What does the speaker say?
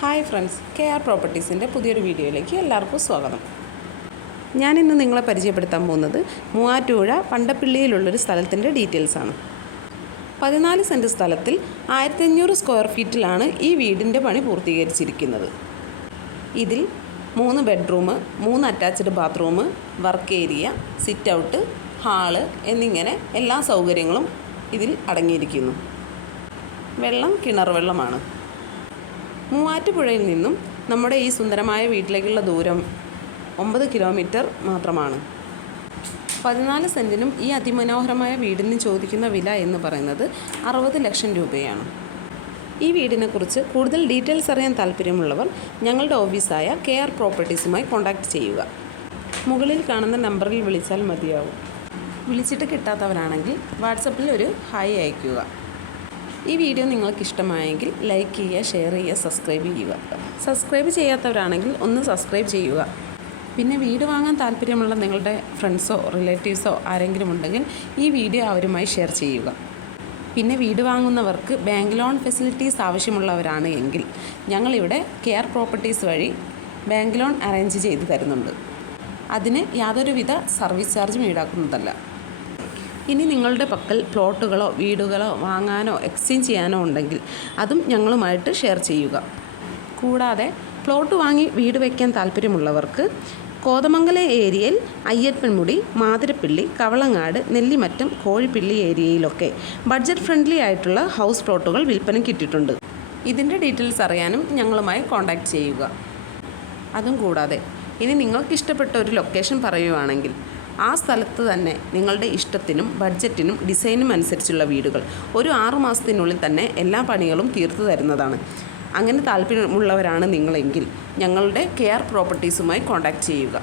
Hi friends K R പ്രോപ്പർട്ടീസിന്റെ പുതിയൊരു വീഡിയോയിലേക്ക് എല്ലാവർക്കും സ്വാഗതം. ഞാനിന്ന് നിങ്ങളെ പരിചയപ്പെടുത്താൻ പോകുന്നത് മൂവാറ്റുപുഴ പണ്ടപ്പിള്ളിയിലുള്ളൊരു സ്ഥലത്തിന്റെ ഡീറ്റെയിൽസാണ് പതിനാല് സെന്റ് സ്ഥലത്തിൽ ആയിരത്തി അഞ്ഞൂറ് സ്ക്വയർ ഫീറ്റിലാണ് ഈ വീടിന്റെ പണി പൂർത്തീകരിച്ചിരിക്കുന്നത്. ഇതിൽ മൂന്ന് ബെഡ്റൂം മൂന്ന് attached bathroom work area sit out hall എന്നിങ്ങനെ എല്ലാ സൗകര്യങ്ങളും ഇതിൽ അടങ്ങിയിരിക്കുന്നു. വെള്ളം കിണർ വെള്ളമാണ്. മൂവാറ്റുപുഴയിൽ നിന്നും നമ്മുടെ ഈ സുന്ദരമായ വീട്ടിലേക്കുള്ള ദൂരം ഒമ്പത് കിലോമീറ്റർ മാത്രമാണ്. പതിനാല് സെന്റിനും ഈ അതിമനോഹരമായ വീടിന് ചോദിക്കുന്ന വില എന്ന് പറയുന്നത് അറുപത് ലക്ഷം രൂപയാണ്. ഈ വീടിനെക്കുറിച്ച് കൂടുതൽ ഡീറ്റെയിൽസ് അറിയാൻ താല്പര്യമുള്ളവർ ഞങ്ങളുടെ ഓഫീസായ കെ ആർ പ്രോപ്പർട്ടീസുമായി കോൺടാക്റ്റ് ചെയ്യുക. മുകളിൽ കാണുന്ന നമ്പറിൽ വിളിച്ചാൽ മതിയാവും. വിളിച്ചിട്ട് കിട്ടാത്തവരാണെങ്കിൽ വാട്സപ്പിൽ ഒരു ഹായ് അയയ്ക്കുക. ഈ വീഡിയോ നിങ്ങൾക്ക് ഇഷ്ടമായെങ്കിൽ ലൈക്ക് ചെയ്യുക ഷെയർ ചെയ്യുക സബ്സ്ക്രൈബ് ചെയ്യുക. സബ്സ്ക്രൈബ് ചെയ്യാത്തവരാണെങ്കിൽ ഒന്ന് സബ്സ്ക്രൈബ് ചെയ്യുക. പിന്നെ വീട് വാങ്ങാൻ താല്പര്യമുള്ള നിങ്ങളുടെ ഫ്രണ്ട്സോ റിലേറ്റീവ്സോ ആരെങ്കിലും ഉണ്ടെങ്കിൽ ഈ വീഡിയോ അവരുമായി ഷെയർ ചെയ്യുക. പിന്നെ വീട് വാങ്ങുന്നവർക്ക് ബാങ്ക് ലോൺ ഫെസിലിറ്റീസ് ആവശ്യമുള്ളവരാണ് എങ്കിൽ ഞങ്ങളിവിടെ കെയർ പ്രോപ്പർട്ടീസ് വഴി ബാങ്ക് ലോൺ അറേഞ്ച് ചെയ്ത് തരുന്നുണ്ട്. അതിന് യാതൊരുവിധ സർവീസ് ചാർജും ഈടാക്കുന്നതല്ല. ഇനി നിങ്ങളുടെ പക്കൽ പ്ലോട്ടുകളോ വീടുകളോ വാങ്ങാനോ എക്സ്ചേഞ്ച് ചെയ്യാനോ ഉണ്ടെങ്കിൽ അതും ഞങ്ങളുമായിട്ട് ഷെയർ ചെയ്യുക. കൂടാതെ പ്ലോട്ട് വാങ്ങി വീട് വയ്ക്കാൻ താല്പര്യമുള്ളവർക്ക് കോതമംഗല ഏരിയയിൽ അയ്യപ്പൻമുടി മാതിരപ്പിള്ളി കവളങ്ങാട് നെല്ലിമറ്റം കോഴിപ്പിള്ളി ഏരിയയിലൊക്കെ ബഡ്ജറ്റ് ഫ്രണ്ട്ലി ആയിട്ടുള്ള ഹൗസ് പ്ലോട്ടുകൾ വിൽപ്പന കിട്ടിയിട്ടുണ്ട്. ഇതിന്റെ ഡീറ്റെയിൽസ് അറിയാനും ഞങ്ങളുമായി കോൺടാക്റ്റ് ചെയ്യുക. അതും കൂടാതെ ഇനി നിങ്ങൾക്ക് ഇഷ്ടപ്പെട്ട ഒരു ലൊക്കേഷൻ പറയുവാണെങ്കിൽ ആ സ്ഥലത്ത് തന്നെ നിങ്ങളുടെ ഇഷ്ടത്തിനും ബഡ്ജറ്റിനും ഡിസൈനും അനുസരിച്ചുള്ള വീടുകൾ. ഒരു ആറുമാസത്തിനുള്ളിൽ തന്നെ എല്ലാ പണികളും തീർത്തു തരുന്നതാണ്. അങ്ങനെ താല്പര്യമുള്ളവരാണ് നിങ്ങളെങ്കിൽ ഞങ്ങളുടെ കെയർ പ്രോപ്പർട്ടീസുമായി കോൺടാക്റ്റ് ചെയ്യുക.